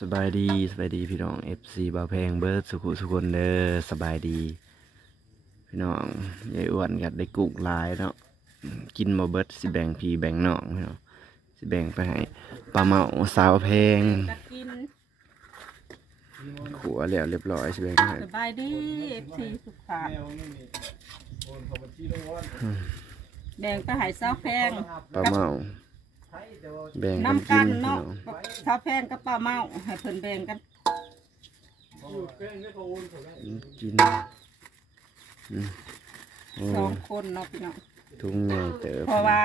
สบายดีสบายดีพี่น้อง FC บ่าวแพงเบิร์ดสุขุสุคนเด้อสบายดี พี่น้องยายอ้วนกัได้กุกหลายเนาะกินบ่เบิร์ดสิแบ่งพี่แบ่งน้องพี่น้องสิแบ่งไปให้ปลาเมาสาวแพงจะกินขัวแล้วเรียบร้อยสิแบ่งไปให้สบายดีเอฟซีสุขภาพแบ่งไปใหายเศร้าแพงปลาเมา แบ่งกันน้ำกิกันนพี่น้เนาะองเศร้าแพงกับป้าเมาให้เพิ่นแบ่งกันกินอืมโอ้สองคนเนาะพี่น้องถุงใหญ่เติบเพราะว่า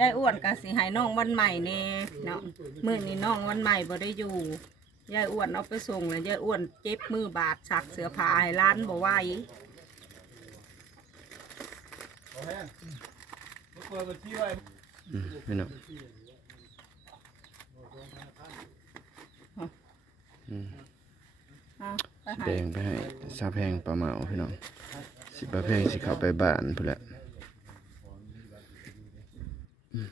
ยายอ้วนก็สิให้น้องวันใหม่แน่เนาะมื้อนี้น้องวันใหม่บ่ได้อยู่ยายอ้วนเอาไปส่งแล้วยายอ้วนเจ็บมือบาดสักเสื้อผ้าให้ร้านบ่ไหว อืมพี่น้องอืมเอาไปให้แบ่งไปให้ซาแพงปลาเหมาพี่น้องสิปลาแพงสิเข้าไปบ้านพุ่นแหละอืม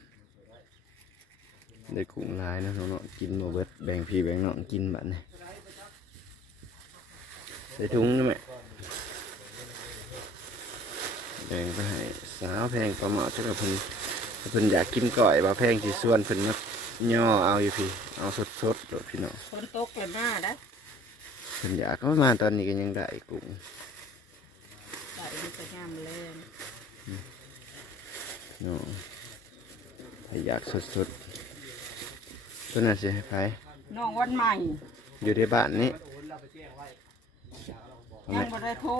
ได้กุ้งหลายนะน้องเนาะกินบ่เบิดแบ่งพี่แบ่งน้องกินบัดนี้ใส่ถุงนี่แม่แบ่งไปให้สาวแพงปลาเหมาจักกับเพิ่นถ้า เพิ่นอยากกินก่อยปลาแพงสิส่วนเพิ่นมาย่อเอาอยู่พี่ เอาสดๆโดดพี่น้องฝนตกแล้วมาได้อเพิ่นอยากเข้ามาตอนนี้ก็ยังได้กุ้งใส่มันก็ยามเลยเนาะถ้าอยากสดๆตัวน่ะสิให้ไปน้องวันใหม่อยู่ที่บ้านนี้ยังบ่ได้โทร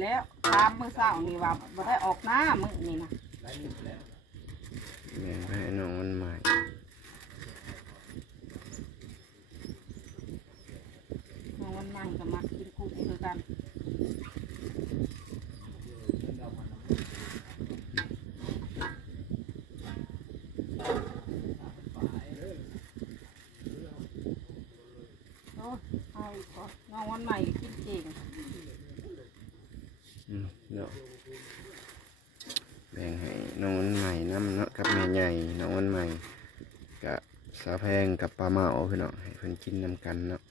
แล้วถามมื้อเช้านี่ว่าบ่ได้ออกหน้ามื้อนี่นะ แม่งไปให้น้องมันใหม่น้องวันใหม่ก็มักกินกุ้งคือกันโอ้เอาอีกก่อนน้องวันใหม่กินเก่งอืมเนาะแบ่งให้ น้องมันใหม่น้ำเนาะกับแม่ใหญ่น้องมันใหม่กับสาแพงกับปลาเมาพี่น้องให้เพิ่นกินน้ำกันเนาะ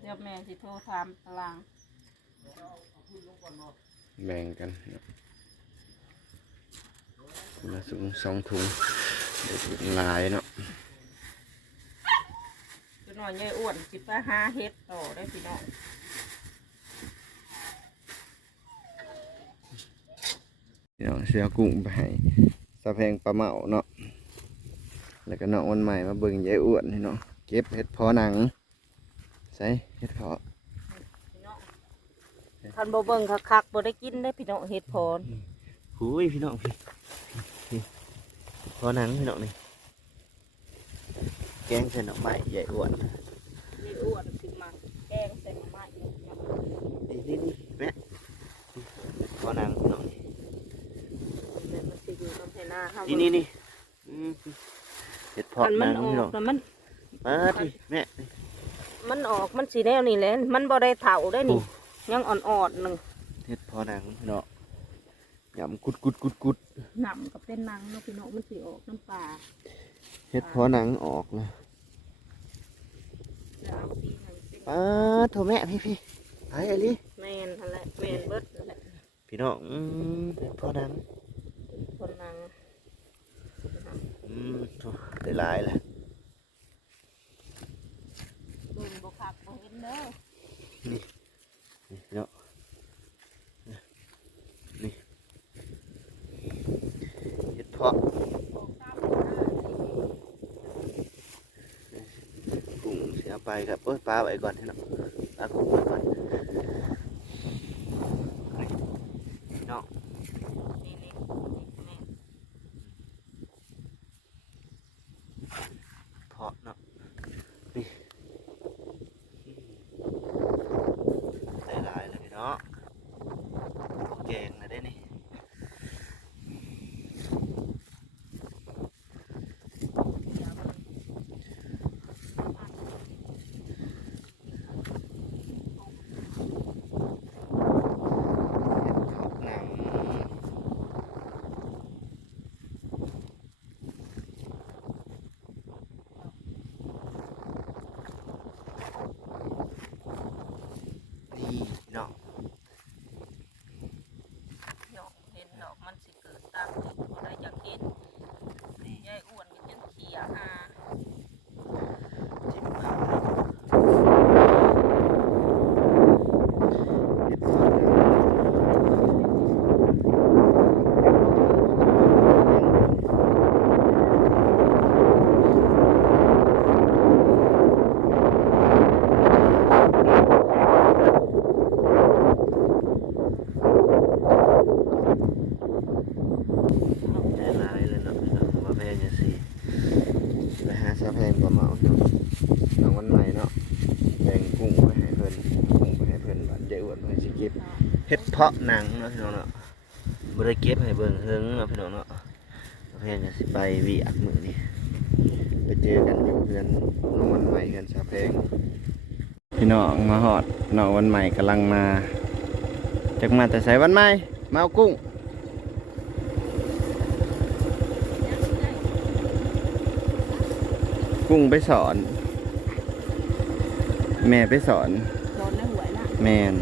เดี๋ยวแม่สิโทรถามตาราง แบ่งกันเนาะคนละถุงสองถุงเดี๋ยวถุงหลายเนาะจะหน่ อยยายอ้วนสิไปหาเฮ็ดต่อได้พี่น้องพี่น้องเสียกุ้งไปให้สะแพงปลาเมาเนาะแล้วก็น้องวันใหม่มาเบิ่งยายอ้วนพี่น้องเก็บเห็ดเพอหนังใส่เห็ดเพอพี่น้องคันบ่เบิ่งคักๆบ่ได้กินได้พี่น้องเฮ็ดพรหูยพี่น้องพี่พี่เพอหนังพี่น้องนี่ แกงใส่หน่อไม้ใหญ่อ้วนยายอ้วนสิมาแกงใส่หน่อไม้เนาะนี่นี่นี่แม่เพอหนังพี่น้องนี่แต่มันสิอยู่น้ำให้หน้าเฮานี่นี่นี่อืมเห็ดเพาะคันหมันันงออพี่น้อกงแล้วมันมาดิแม่มันออกมันสีแนวนี่แหละมันบ่ได้เถาได้นี่โอ้ยังอ่อนๆหนึ่งเห็ดเพอหนังพี่น้องยำกุดกุดกุดกุดหนำกับเป็นนางเนาะพี่น้องมันสีออกน้ำปลา เห็ดเพอหนังออกเลยจะเอาปีหนังเป็นป้าโทรแม่พี่พี่ไปไอ้ลิแมนนั่นแหละแมนเบิดนั่นแหละพี่น้องอืมเห็ดเพอหนังคนนางอืมโถ่ได้หลายเลย เบิ่งบ่คักบ่เห็นเด้อ นี่เนาะนี่เห็ดเพาะ บอกตาม กุ้งเสียไป ครับโอ้ยปลาไว้ก่อนเนาะปลากุ้งไว้ก่อนเน้อง นี่นี่นี่ เพาะเนาะนี่ได้หลายเลยพี่น้องแกงนะได้นี่เห็ดเพาะหนัง สิเกิดตามที่บ่ได้อยากเห็นยายอ้วนก็ยังเขี่ยหา จิ้มผักครับเห็ดผัก ได้ลายเลยเนาะพี่น้องว่าแพงจังซี่ไปหาชาแพงกว่าเมาเนาะน้องวันใหม่เนาะแบ่งกุ้งไปให้เพิ่อนกุ้งไปให้เพิ่อนบัดเดี๋ยวอ้วนเพิ่นสิเก็บเฮ็ดเพาะหนังเนาะพี่น้องเนาะบ่ได้เก็บให้เบิ่งเฮิงเนาะพี่น้องเนาะชาแพงจะสิไปวียกมือนี้ไปเจอกันอยู่เพื่อนน้องวันใหม่กันชาแพงพี่น้องมาฮอดน้องวันใหม่กำลังมาจักมาแต่ไสวันใหม่มาเอากุ้ง กุ้งไปสอน แม่ไปสอนโดนในหวยละแมน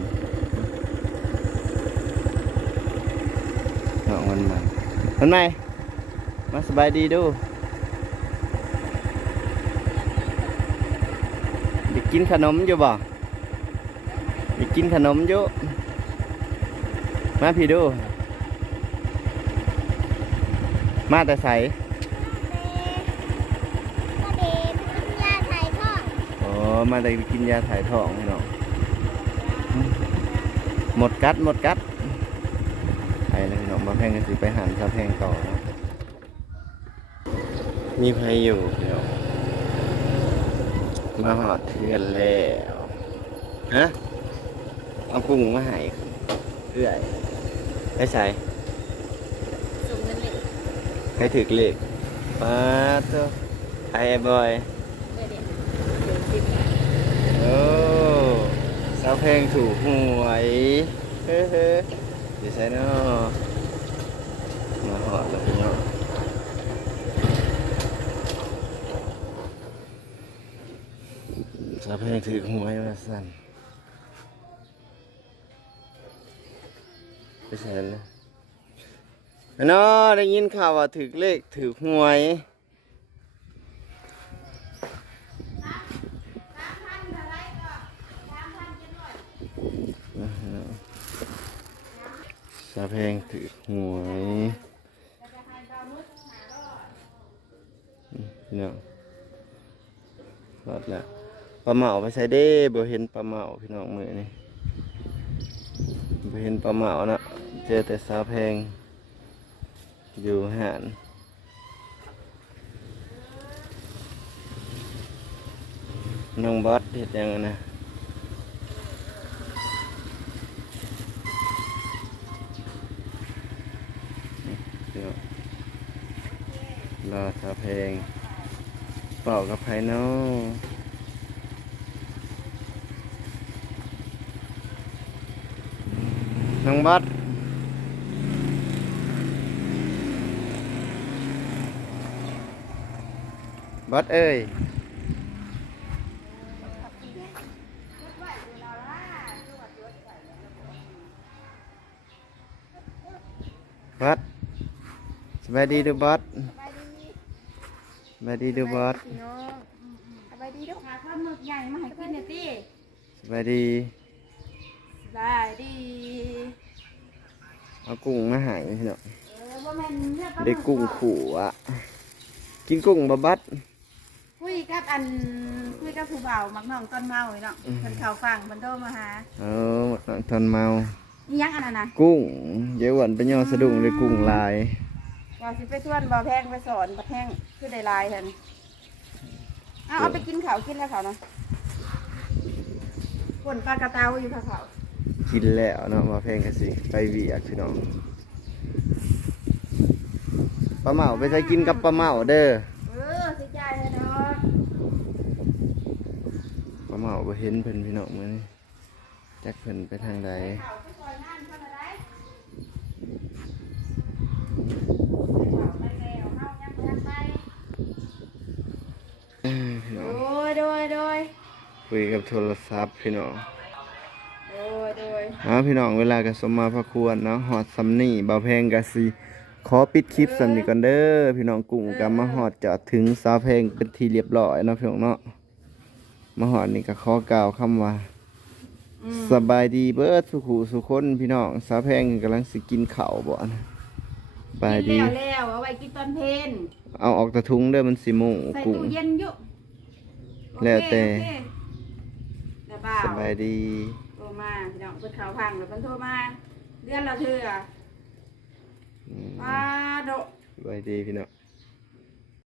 น้องมันมามันไหมมาสบายดีดูอยากกินขนมอยู่บ่อยากกินขนมอยู่มาพี่ดู มาแต่ใส ก็เดนกินยาถ่ายทอด อ๋อ มาได้กินยาถ่ายท้องพี่น้องอืมหมดกัดหมดกัดไปเลยพี่น้องมาแพงกันสิไปหันซาแพงต่อเนาะมีใครอยู่พี่น้องมาหอดเทือนแล้วฮะเอากุ้งมาให้เอื้อยให้ใส่ส่งเงินเลยให้ถึกเลขป้าดเจ้าไอ้บอย เดี๋ยวเดี๋ยวเดี๋ยวสิบ โอ้สาวเพลงถูกหวยเฮ้เฮ้เดี๋ยวใช่เนาะมาหอดแล้วพี่เนาะสาวเพลงถือหวยมาสั่นไปใช่แล้วเนาะได้ยินข่าวว่าถือเลขถือหวย สาแพงถือหวยอืมพี่น้องรอดแล้วปลาเหมาไปใส่เด้บ่เห็นปลาเหมาพี่น้องมือนี่บ่เห็นปลาเหมานะเจอแต่สาแพง อยู่หานน้องบอสเห็ดยังอะนะ เดี๋ยว รอสาเพงเป่ากับไพโนน้องบัดบัดเอ้ยบัดสบายดีดูบัดส บายดีสบายดีเดูบัดพี่น้องสบายดีลูกหาข้าวหมึกใหญ่มาให้กินหน่อยสิสบายดีสบายดีเอากุ้งมาใหายพี่น้องเออว่าแม่นเลือดปลาหมึได้กุ้งขู่อะ กินกุ้งบะบัด คุยกับอันคุยกับผู้บ่าวมักน้องต้นเมาเลยเนาะอืม เพิ่นเข้าฟังเพิ่นโทรมาหาเออหมดทอนเมานี่ยังอันนั้นนะกุ้งเยาหวันไปย่อสะดุ้งเลยกุ้งลาย ว่าสิไปชวนบ่าวแพงไปสอนบ่าวแพงคือได้หลายเพิ่นเอาเอาไปกินข้าวกินแล้วข้าวเนาะป่นปลากระเตาอยู่ข้าวเขากินแล้วเนาะมาแพงกันสิไปเวียกพี่น้องปลาเมาไปใช้กินกับปลาเมาเด้อเออสิจ่ายให้เนาะปลาเมาไปเห็นเพิ่นพี่น้องมื้อนี้จักเพิ่นไปทางใดข้าวไปซอยงานเพิ่นอะไรไปแล้วเฮายังบ่ทันไป เอ้ยพี่น้อง โดยโดยโดยคุยกับโทรศัพท์พี่น้องโดยโดยเอาพี่น้องเวลาก็สมมาพระควรเนาะหอดสำนี่เบาแพงกะสิขอปิดคลิปสำนี้ก่อนเด้อพี่น้องกุ้งกับมาฮอดจอดถึงสาวแพงเป็นทีเรียบร้อยเนาะพี่น้องเนาะมาฮอดนี่ก็ขอกล่าวคำว่าอืมสบายดีเบิดสุขุสุคนพี่น้องสาวแพงกำลังสิกินข้าวบ่นะสบายกิดีนแล้วแล้วเอาไว้กินตอนเพลนเอาออกตะทุงเด้อมันสิโมงใส่กุ้งตู้เย็นอยู่ แล้วแต่ โอเคโอเคแล้วเปล่าสบายดีโทรมาพี่น้องเพิ่นเขาพังแล้วเพิ่นโทรมาเดือนละเทื่ออืมว้าโดสบายดีพี่น้อง